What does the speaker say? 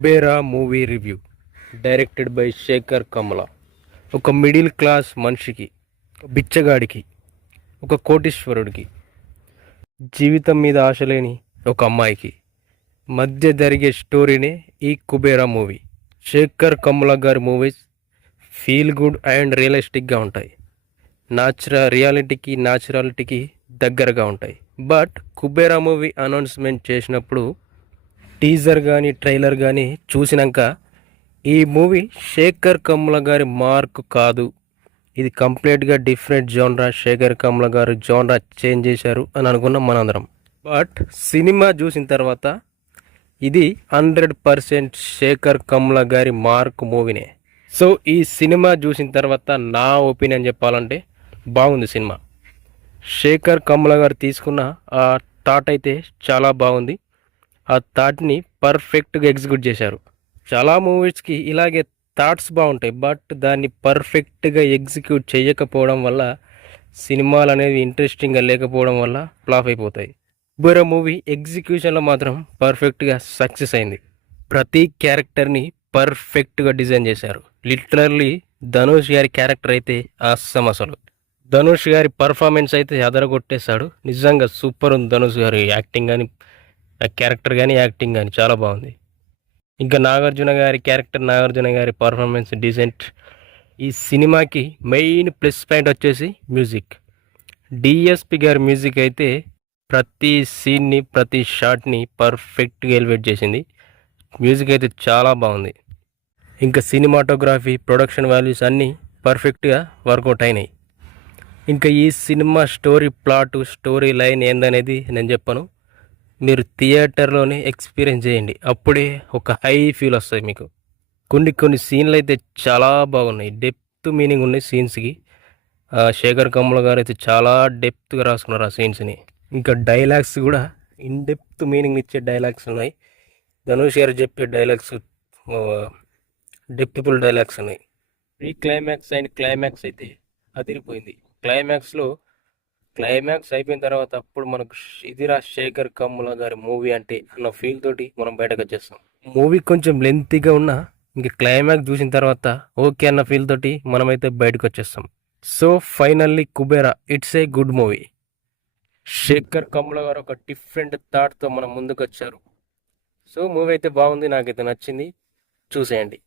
Bera movie review directed by Shekhar Kamala. ఒక middle class మనిషికి, ఒక బిచ్చగాడికి, ఒక కోటీశ్వరుడికి, జీవితం మీద ఆశ లేని ఒక అమ్మాయికి మధ్య జరిగే స్టోరీనే ఈ కుబేరా మూవీ. శేఖర్ కమల గారి మూవీస్ ఫీల్ గుడ్ అండ్ రియలిస్టిక్గా ఉంటాయి. న్యాచురాలిటీకి దగ్గరగా ఉంటాయి. బట్ కుబేరా మూవీ అనౌన్స్మెంట్ చేసినప్పుడు టీజర్ కానీ ట్రైలర్ కానీ చూసినాక ఈ మూవీ శేఖర్ కమ్ల గారి మార్క్ కాదు, ఇది కంప్లీట్గా డిఫరెంట్ జోన్రా, శేఖర్ కమ్ల గారు జోన్రా చేంజ్ చేశారు అని అనుకున్నాం మనందరం. బట్ సినిమా చూసిన తర్వాత ఇది 100% శేఖర్ కమ్ల గారి మార్క్ మూవీనే. సో ఈ సినిమా చూసిన తర్వాత నా ఒపీనియన్ చెప్పాలంటే బాగుంది సినిమా. శేఖర్ కమ్ల గారు తీసుకున్న ఆ థాట్ అయితే చాలా బాగుంది. ఆ థాట్ని పర్ఫెక్ట్గా ఎగ్జిక్యూట్ చేశారు. చాలా మూవీస్కి ఇలాగే థాట్స్ బాగుంటాయి, బట్ దాన్ని పర్ఫెక్ట్గా ఎగ్జిక్యూట్ చేయకపోవడం వల్ల సినిమాలు అనేవి ఇంట్రెస్టింగ్గా లేకపోవడం వల్ల ఫ్లాప్ అయిపోతాయి. బుర్ర మూవీ ఎగ్జిక్యూషన్లో మాత్రం పర్ఫెక్ట్గా సక్సెస్ అయింది. ప్రతి క్యారెక్టర్ని పర్ఫెక్ట్గా డిజైన్ చేశారు. లిటరల్లీ ధనుష్ గారి క్యారెక్టర్ అయితే అస్సం. అసలు ధనుష్ గారి పర్ఫార్మెన్స్ అయితే అదరగొట్టేశాడు. నిజంగా సూపర్ ఉంది ధనుష్ గారి యాక్టింగ్ కానీ, క్యారెక్టర్ కానీ, యాక్టింగ్ కానీ చాలా బాగుంది. ఇంకా నాగార్జున గారి పర్ఫార్మెన్స్ డీసెంట్. ఈ సినిమాకి మెయిన్ ప్లస్ పాయింట్ వచ్చేసి మ్యూజిక్. డిఎస్పి గారి మ్యూజిక్ అయితే ప్రతి సీన్ని, ప్రతి షాట్ని పర్ఫెక్ట్గా ఎలివేట్ చేసింది. మ్యూజిక్ అయితే చాలా బాగుంది. ఇంకా సినిమాటోగ్రఫీ, ప్రొడక్షన్ వాల్యూస్ అన్నీ పర్ఫెక్ట్గా వర్కౌట్ అయినాయి. ఇంకా ఈ సినిమా స్టోరీ లైన్ ఏందనేది నేను చెప్పను, మీరు థియేటర్లోనే ఎక్స్పీరియన్స్ చేయండి, అప్పుడే ఒక హై ఫీల్ వస్తుంది మీకు. కొన్ని సీన్లు అయితే చాలా బాగున్నాయి, డెప్త్ మీనింగ్ ఉన్నాయి సీన్స్కి. శేఖర్ కమ్ల గారు అయితే చాలా డెప్త్గా రాసుకున్నారు ఆ సీన్స్ని. ఇంకా డైలాగ్స్ కూడా ఇన్ డెప్త్ మీనింగ్ ఇచ్చే డైలాగ్స్ ఉన్నాయి. ధనుష్ గారు చెప్పే డైలాగ్స్ డెప్త్ఫుల్ డైలాగ్స్ ఉన్నాయి. ప్రీ క్లైమాక్స్ అండ్ క్లైమాక్స్ అయితే అదిరిపోయింది. క్లైమాక్స్ అయిపోయిన తర్వాత అప్పుడు మనకు ఇదిరా శేఖర్ కమ్ముల గారి మూవీ అంటే అన్న ఫీల్ తోటి మనం బయటకు వచ్చేస్తాం. మూవీ కొంచెం లెంతీగా ఉన్నా ఇంక క్లైమాక్స్ చూసిన తర్వాత ఓకే అన్న ఫీల్ తోటి మనమైతే బయటకు వచ్చేస్తాం. So finally Kubera it's a good movie. Sekhar Kammula garu ఒక డిఫరెంట్ థాట్తో మన ముందుకు వచ్చారు. సో మూవీ అయితే బాగుంది, నాకైతే నచ్చింది, చూసేయండి.